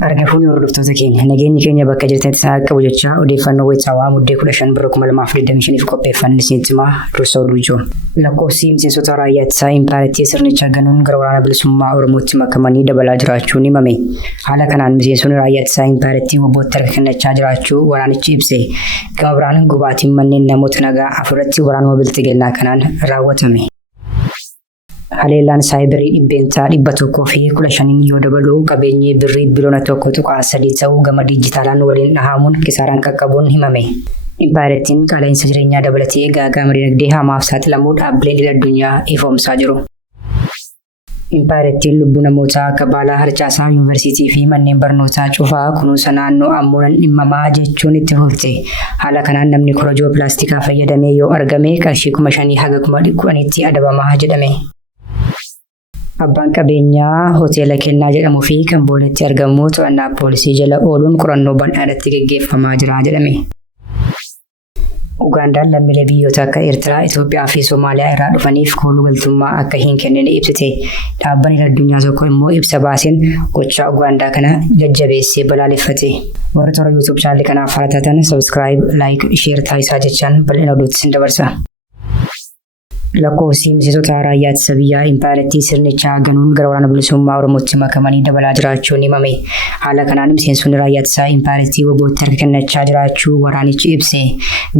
Argafuun hordoftoota keenya nageenyi keenya bakka jirtanitti isaa qabu jechaa odeeffannoo wayitaawaa muddee 15 bara 2025 qopheeffanne isinitti dursa oduu ijoo. Lakkoofsi miseensota raayyaa ittisaa impaartii sirnicha ganuun gara waraana bilisummaa Oromootti makamanii dabalaa jiraachuun himame. Haala kanaan miseensonni raayyaa ittisaa impaartii WBOtti harka kennachaa jiraachuu waraanichi ibse. Gama biraan gubaatiin manneen namoota nagaa afurratti waraanuma biltigannaa kanaan raawwatame. Haleellaan saayibarii dhibbeentaa 115 yoo dabalu qabeenyi birrii biliyoona 1.3 ta'uu gama dijitaalaan waliin dhahamuun kisaaraan qaqqabuun himame. Impaartiin qaala'insa jireenyaa dabalatee gaaga'ama dinagdee hamaaf saaxilamuu dhaabbileen idil-addunyaa ifoomsaa jiru. Impaartiin lubbuu namootaa akka baalaa harcaasaa yuunivarsiitii fi manneen barnootaa cufaa kunuunsa naannoo ammoon dhimmamaa jechuun itti fufte. Haala kanaan namni korojoo pilaastikaa fayyadamee yoo argame qarshii 5,000 haga 10,000tti adabamaa jedhame. Abbaan qabeenyaa hoteela kennaa jedhamuu fi kan boonetti argamu to'annaa poolisii jala ooluun qorannoo bal'aa irratti gaggeeffamaa jira jedhame. Ugandaan lammiilee biyyoota akka Eertiraa, Itoophiyaa fi Somaaliyaa irraa dhufaniif kooluu galtummaa akka hin kennine ibsite. Dhaabbanni addunyaa tokko immoo ibsa baaseen gochaa Ugaandaa kana jajjabeessee balaaleffate. Warra toora YouTube chaanalii kanaaf haaraa subscribe, like, share taasisaa jechaan bal'ina oduutti sin dabarsa. Lakkoofsi miseensota raayyaa ittisa biyyaa impaartii sirnichaa ganuun gara waraana bilisummaa Oromootti makamanii dabalaa jiraachuun himame. Haala kanaan miseensonni raayyaa ittisaa impaartii WBOtti harka kennachaa jiraachuu waraanichi ibse.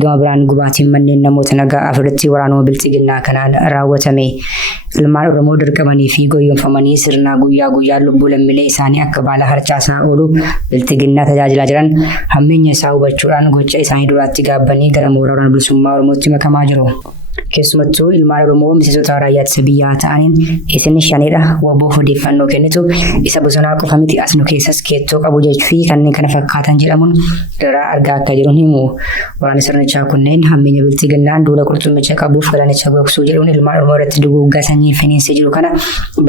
Gama biraan gubaatiin manneen namoota nagaa afuritti waraanuma biltigannaa kanaan raawwatame. Ilmaan Oromoo dirqamanii fi goyyomfamanii sirna guyyaa guyyaan lubbuu lammiilee isaanii akka baala harcaasaa oolu biltigannaa tajaajilaa jiran hammeenya isaa hubachuudhaan gocha isaanii duraatti gaabbanii gara mooraa waraana bilisummaa Oromootti makamaa jiru. Keessumattuu ilmaan Oromoo miseensota raayyaa ittisa biyyaa ta'aniin isin shanidha WBOf odeeffannoo kennitu isa bosonaa qofa miti asnu keessas keettoo qabu jechuu fi kanneen kana fakkaatan jedhamuun irraa argaa akka jiran himu. Waraanni sirnichaa kunneen hammeenya biltigannaan duula qurxummicha qabuuf galanicha gogsuu jedhuun ilmaan Oromoo irratti duguuggaa sanyii finiinsee jiru kana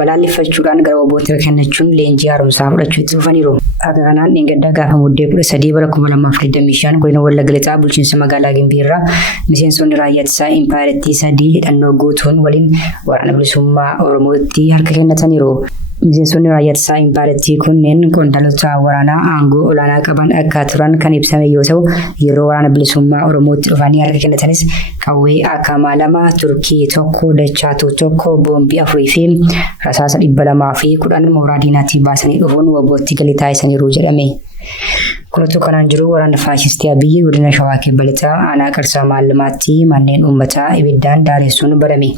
balaaleffachuudhaan gara WBOtti kennachuun leenjii haaromsaa fudhachuu itti fufaniiru. Akka kanaan dheengaddaa gaafa muddee 13 bara 2025 godina Wallagga Lixaa bulchiinsa magaalaa Gimbii irraa miseensonni raayyaa ittisaa impaartii sadii hidhannoo guutuun waliin waraana bilisummaa Oromootti harka kennataniiru. Miseensonni raayyaa ittisaa impaartii kunneen qondaaltota waraanaa aangoo olaanaa qaban akka turan kan ibsame yoo ta'u yeroo waraana bilisummaa Oromootti dhufanii harka kennatanis qawwee akamaa 2, turkii 1, dachaatu 1, boombii 4 fi rasaasa 210 mooraa diinaatti baasanii dhufuun WBOtti galii taasisaniiru jedhame. Kunatu kanaan jiru waraanni faashtii Abiyyi godina Shawaa Kibba Lixaa aanaa Qarsaa Maallimaatti manneen uummataa ibiddaan daaressuun barame.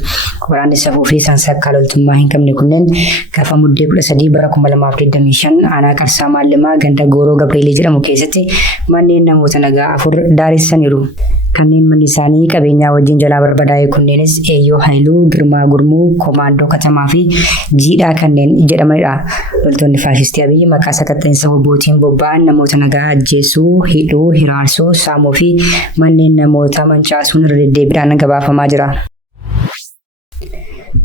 Waraanni safuu fi sansakkaa loltummaa hin qabne kunneen gaafa muddee 13 bara 2025 aanaa Qarsaa Maallimaa ganda Gooroo Gabreelii jedhamu keessatti manneen namoota nagaa 4 daaressaniiru. Kanneen manni isaanii qabeenyaa wajjin jalaa barbadaa'e kunneenis Eeyyoo Haayiluu, Girmaa Gurmuu, Komaandoo Katamaa fi Jiidhaa kanneen jedhamanidha. Loltoonni faashtii Abiyyi maqaa sakatta'insa WBOtiin bobba'an namoota nagaa ajjeesuu, hidhuu, hiraarsuu, saamuu fi manneen namoota mancaasuun irra deddeebiidhaan gabaafamaa jira.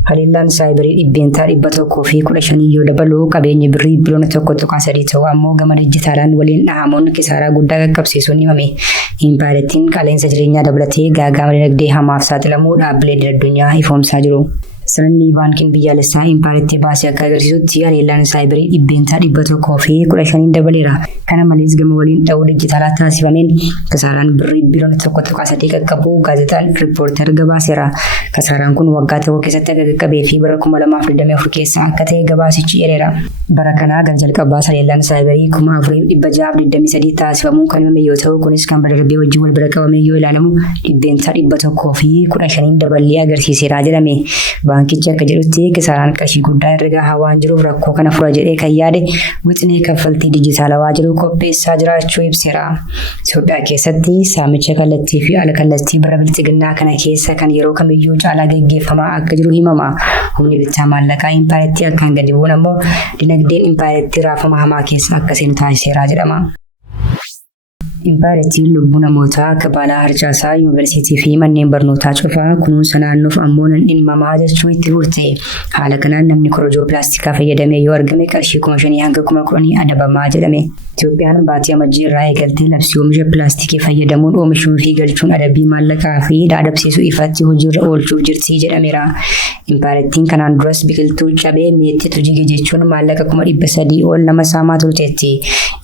Haleellaan saayibarii dhibbeentaa 115 yoo dabalu qabeenyi birrii biliyoona 1.3 ta'uu ammoo gama dijitaalaan waliin dhahamuun kisaaraa guddaa qaqqabsiisuun himame. Impaartiin qaala'insa jireenyaa dabalatee gaaga'ama dinagdee hamaaf saaxilamuu dhaabbilee idil-addunyaa ifoomsaa jiru. Sirni baankiin biyyaalessaa impaartii baasee akka agarsiisutti haleellaan saayibarii dhibbeentaa 115 dabaleera. Kana malees gama waliin dha'uu dijitaalaa taasifameen kisaaraan birrii biliyoona 1.3 qaqqabuu gaazexaan riippoortar gabaaseera. Kisaaraan kun waggaa tokko keessatti akka qaqqabee fi bara 2024 keessa akka ta'e gabaasichi jedheera. Bara kanaa gara jalqabaa haleellaan saayibarii 4,623 taasifamuun kan himame yoo ta'u kunis kan bara darbee wajjin wal bira qabamee yoo ilaalamu dhibbeentaa 115 daballee agarsiiseera jedhame. Baankichi akka jedhutti kisaaraan qarshii guddaa herregaa hawaan jiruuf rakkoo kana fura jedhee kan yaade wixinee kaffaltii dijitaalawaa jiru qopheessaa jiraachuu ibseera. Itoophiyaa keessatti saamicha kallattii fi ala kallattii bara biltigannaa kana keessa kan yeroo kamiyyuu caalaa gaggeeffamaa akka jiru himama. Humni bittaa maallaqaa impaartii akkaan gadi bu'uun ammoo dinagdeen impaartii raafama hamaa keessa akka seenu taasiseera jedhama. Impaartiin lubbuu namootaa akka baalaa harcaasaa yuunivarsiitii fi manneen barnootaa cufaa kunuunsa naannoof ammoon dhimmamaa jechuu itti fufte. Haala kanaan namni korojoo pilaastikaa fayyadamee yoo argame qarshii 5,000 hanga 10,000 adabamaa jedhame. Itoophiyaan baatii amajjii irraa eegaltee labsii oomisha pilaastikii fayyadamuun oomishuu fi galchuun adabbii maallaqaa fi adabsiisuu ifatti hojiirra oolchuuf jirti jedhameera. Impaarettiin kanaan duras biqiltuu cabee meexxitu jige jechuun maallaqa 300,000 ol nama saamaa turteetti.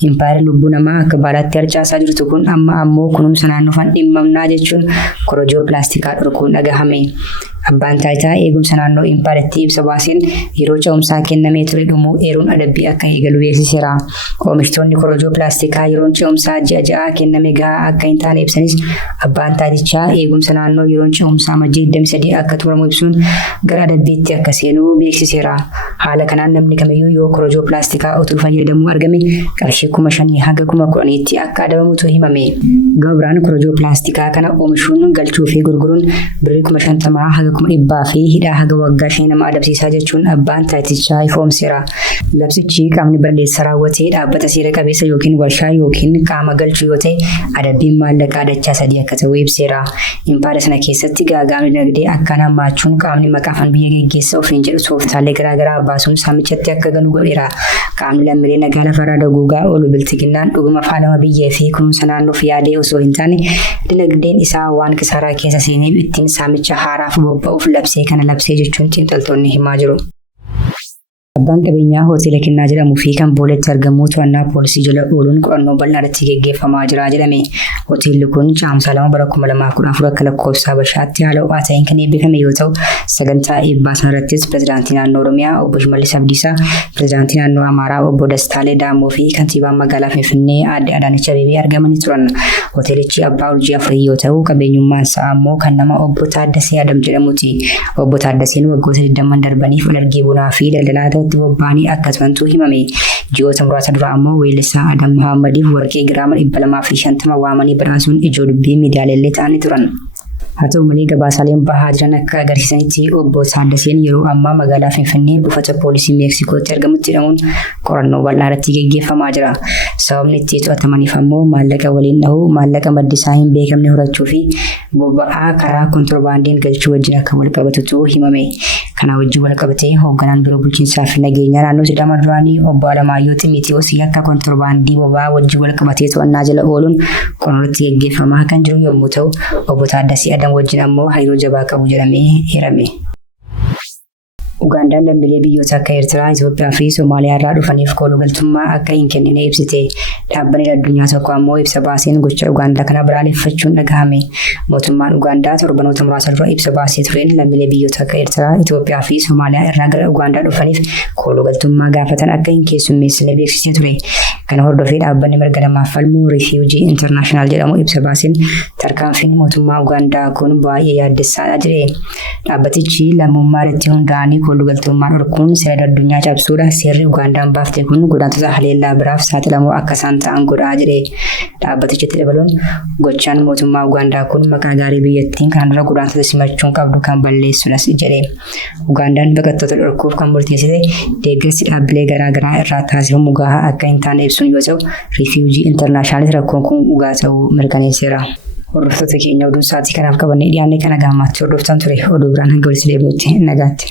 Impaare lubbuu namaa akka baalaatti harcaasaa jirtu kun amma ammoo kunuunsa naannoofan dhimmamnaa jechuun korojoo pilaastikaa dhorkuun dhagahame. Abbaan taayitaa eegumsa naannoo impaarettii ibsa baaseen yeroo ce'umsaa kennamee ture dhumuu eeruun adabbii akka eegalu beeksiseera. Oomishtoonni korojoo pilaastikaa yeroon ce'umsaa ji'a ja'a kenname gahaa akka hin taane ibsanis abbaan taayitichaa eegumsa naannoo yeroon ce'umsaa amajjii 23 akka xumuramu ibsuun gara adabbiitti akka seenuu beeksiseera. Haala kanaan namni kamiyyuu yoo korojoo pilaastikaa utuu fayyadamuu argame qarshii 5,000 hanga 10,000tti akka adabamutu himame. Gama biraan korojoo pilaastikaa kana oomishuun galchuu fi gurguruun birrii 50,000 hanga 100,000 fi hidhaa haga waggaa 5 nama adabsiisaa jechuun abbaan taayitichaa ifoomseera. Labsichi qaamni balleessaa raawwatee dhaabbata seera qabeessa yookiin warshaa yookiin qaama galchuu yoo ta'e adabbiin maallaqaa dachaa 3 akka ta'u ibseera. Impaare sana keessatti gaaga'amni dinagdee akkaan hammaachuun qaamni maqaafan biyya geggeessa ofiin jedhu tooftaalee garaagaraa baasuun saamichatti akka galu godheera. Qaamni lammiilee nagaa lafarraa daguugaa oolu biltiginnaan dhuguma faalama biyyee fi kunuunsa naannoof yaadee osoo hin taane dinagdeen isaa waan kisaaraa keessa seeneef ittiin saamicha haaraaf bobba'uuf labsee kana labsee jechuun xiinxaltoonni himaa jiru. Abbaan qabeenyaa hoteela kennaa jedhamuu fi kan booletti argamu to'annaa poolisii jala ooluun qorannoo bal'aadhaatti geggeeffamaa jira jedhame. Hoteelli kun caamsaa 2 bara 2014 akka lakkoofsa Habashaatti haala ho'aa ta'een kan eebbifame yoo ta'u sagantaa eebbaa sanarrattis pirezidaantii naannoo Oromiyaa obbo Shimallis Abdiisaa, pirezidaantii naannoo Amaaraa obbo Dastaalee Daamoo fi kantiibaan magaalaa Finfinnee aadde Adaanech Abeebee argamanii turan. Hoteelichi abbaa urjii 4 yoo ta'u qabeenyummaan isaa ammoo kan nama obbo Taaddasee Adam jedhamuuti. Obbo Taaddaseen waggoota 20 darbaniif alargii bunaa fi daldalaa ta'utti bobba'anii akka turantu himame. Ji'oota muraasa dura ammoo weellisaa Adam Muhammadiif warqee giraama 250 waamanii badhaasuun ijoo dubbii miidiyaalee ta'anii turan. Haa ta'u malee gabaasaaleen bahaa jiran akka agarsiisanitti obbo Taaddaseen yeroo ammaa magaalaa Finfinnee buufata poolisii Meeksikootti argamutti hidhamuun qorannoo bal'aadhaatti geggeeffamaa jira. Sababni itti to'atamaniif ammoo maallaqa waliin dhahuu, maallaqa maddi isaa hin beekamne horachuu fi boba'aa karaa kontirbaandiin galchuu wajjin akka wal qabatutu himame. Kana wajjin wal qabatee hoogganaan biiroo bulchiinsaa fi nageenyaa naannoo Sidaamaa duraanii obbo Alamaayyoo Ximiitiyoos akka kontirbaandii boba'aa wajjin wal qabatee to'annaa jala ooluun qorannootti geggeeffamaa kan jiru yommuu ta'u obbo Taaddasee Adam wajjin ammoo hariiroo jabaa qabu jedhamee eerame. Ugandaan lammiilee biyyoota akka Eertiraa, Itoophiyaa fi Somaaliyaa irraa dhufaniif koolugaltummaa akka hin kennine ibsite. Dhaabbanni addunyaa tokko ammoo ibsa baaseen gocha Ugaandaa kana balaaleffachuun dhagahame. Mootummaan Ugaandaa torbanoota muraasa dura ibsa baasee tureen lammiilee biyyoota akka Eertiraa, Itoophiyaa fi Somaaliyaa irraa gara Ugaandaa dhufaniif koolugaltummaa gaafatan akka hin keessummeessine beeksisee ture. Kana hordofee dhaabbanni mirga namaaf falmu Refugee International jedhamu ibsa baaseen tarkaanfiin mootummaa Ugaandaa kun baay'ee yaaddessaadha jedhe. Dhaabbatichi lammummaa irratti hundaa'anii koolugaltummaa dhorkuun seera addunyaa cabsuudha. Seerri Ugaandaan baafte kun godaantota haleellaa biraaf saaxilamoo akka isaan ta'an godhaa jedhe. Dhaabbatichitti dabaluun gochaan mootummaa Ugaandaa kun maqaa gaarii biyyattiin kan dura godaantota simachuun qabdu kan balleessuudhas jedhe. Ugaandaan baqattoota dhorkuuf kan murteessite deeggarsi dhaabbilee garaagaraa irraa taasifamu gahaa akka hin taane ibsuun yoo ta'u Refugee International rakkoon kun dhugaa ta'uu mirkaneesseera. Hordoftoota keenya oduu sa'aatii kanaaf qabannee dhiyaanne kana gaamaatti hordoftan ture. Oduu biraan hanga walitti deebinutti nagaatti.